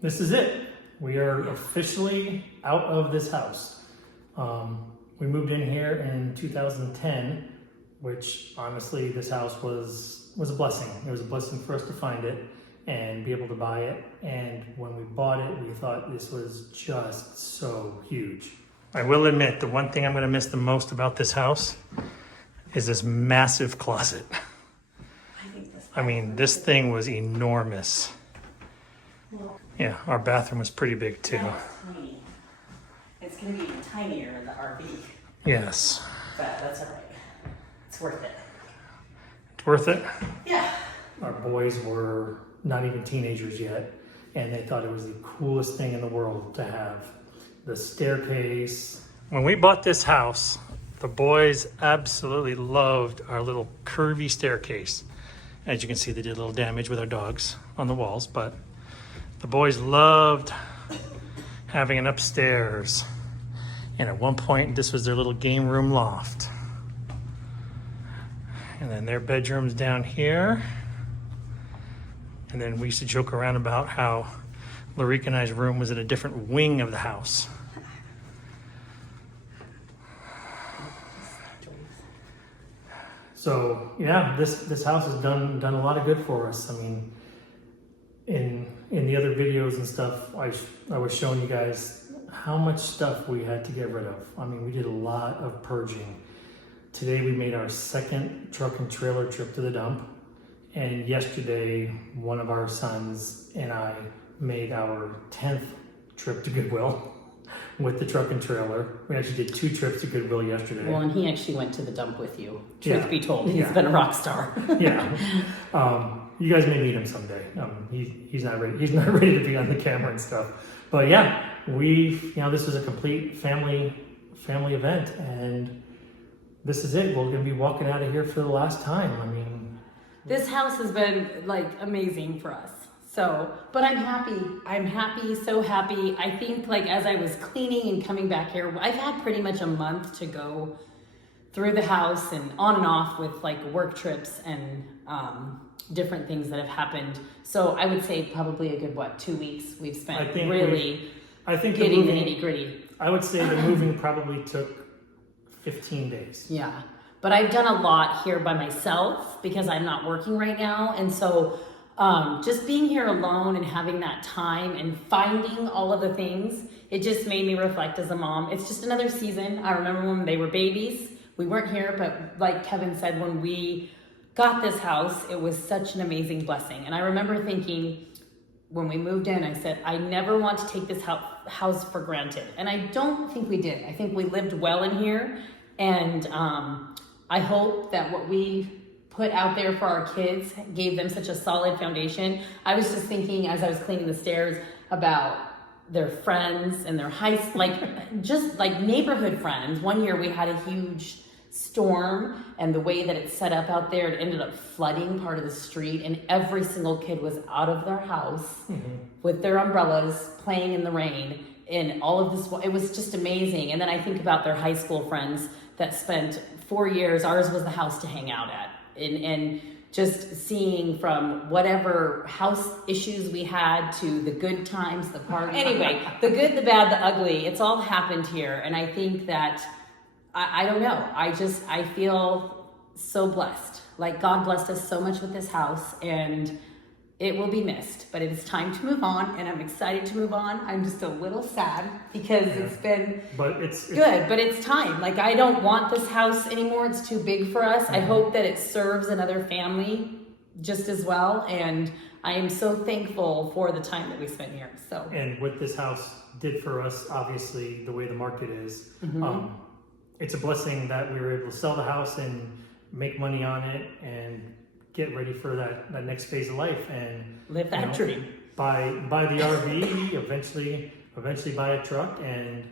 this is it. We are officially out of this house. We moved in here in 2010, which honestly, this house was a blessing. It was a blessing for us to find it and be able to buy it. And when we bought it, we thought this was just so huge. I will admit, the one thing I'm going to miss the most about this house is this massive closet. I mean, this thing was enormous. Yeah, our bathroom was pretty big too. Tiny. It's going to be even tinier in the RV. Yes. But that's all right. It's worth it. It's worth it? Yeah. Our boys were not even teenagers yet, and they thought it was the coolest thing in the world to have. The staircase. When we bought this house, the boys absolutely loved our little curvy staircase. As you can see, they did a little damage with our dogs on the walls, but the boys loved having an upstairs. And at one point, this was their little game room loft. And then their bedroom's down here. And then we used to joke around about how Lareka and I's room was in a different wing of the house. So yeah, this house has done a lot of good for us. I mean, in the other videos and stuff, I was showing you guys how much stuff we had to get rid of. I mean, we did a lot of purging. Today we made our second truck and trailer trip to the dump. And yesterday, one of our sons and I made our 10th trip to Goodwill with the truck and trailer. We actually did 2 trips to Goodwill yesterday. Well, and he actually went to the dump with you. Truth be told, he's been a rock star. Yeah. You guys may meet him someday. He's not ready. He's not ready to be on the camera and stuff. But yeah, this was a complete family event, and this is it. We're going to be walking out of here for the last time. I mean, this house has been like amazing for us. So, but I'm happy, so happy. I think like as I was cleaning and coming back here, I've had pretty much a month to go through the house and on and off with like work trips and different things that have happened. So I would say probably a good, 2 weeks we've spent getting the nitty gritty. I would say the moving probably took 15 days. Yeah, but I've done a lot here by myself because I'm not working right now. And so just being here alone and having that time and finding all of the things, it just made me reflect as a mom. It's just another season. I remember when they were babies, we weren't here, but like Kevin said, when we got this house, it was such an amazing blessing. And I remember thinking when we moved in, I said, I never want to take this house for granted. And I don't think we did. I think we lived well in here. And I hope that what we put out there for our kids gave them such a solid foundation. I was just thinking as I was cleaning the stairs about their friends and their just like neighborhood friends. One year we had a huge storm, and the way that it's set up out there, it ended up flooding part of the street, and every single kid was out of their house with their umbrellas playing in the rain, and all of this, it was just amazing. And then I think about their high school friends that spent 4 years, ours was the house to hang out at, and just seeing from whatever house issues we had to the good times, the party. Anyway, the good, the bad, the ugly, it's all happened here. And I think that, I don't know, I feel so blessed. Like God blessed us so much with this house, and it will be missed, but it is time to move on, and I'm excited to move on. I'm just a little sad because it's been good, but it's time. Like I don't want this house anymore. It's too big for us. I hope that it serves another family just as well, and I am so thankful for the time that we spent here. So, and what this house did for us, obviously the way the market is, it's a blessing that we were able to sell the house and make money on it and get ready for that next phase of life and live that dream. Buy the RV, eventually buy a truck and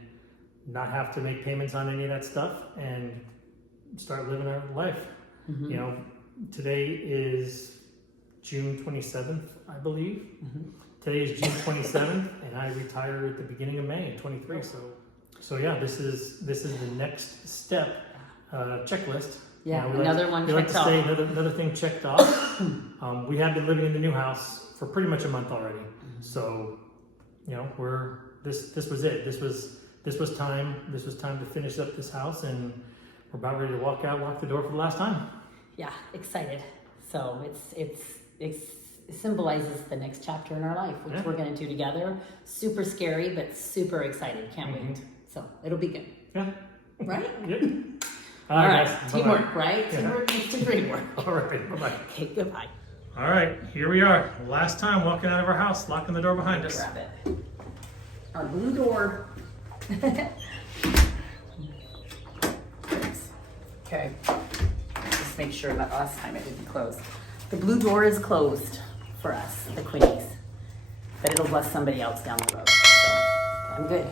not have to make payments on any of that stuff and start living our life. You know, today is June 27th, I believe. Today is June 27th, and I retire at the beginning of May in 23. So yeah, this is the next step checklist. Yeah, another one checked off. Another thing checked off. We have been living in the new house for pretty much a month already. So this was it. This was time to finish up this house, and we're about ready to walk the door for the last time. Yeah, excited. So it symbolizes the next chapter in our life, which we're going to do together. Super scary, but super excited. Can't wait. So it'll be good. Yeah. Right? Yep. All right. Guys. Teamwork, Bye-bye. right? Yeah. Teamwork makes the dream work. All right. Bye-bye. Okay, goodbye. All right. Here we are. Last time walking out of our house, locking the door behind us. Grab it. Our blue door. Okay. Just make sure that last time it didn't close. The blue door is closed for us, the Quinnies. But it'll bless somebody else down the road. So I'm good.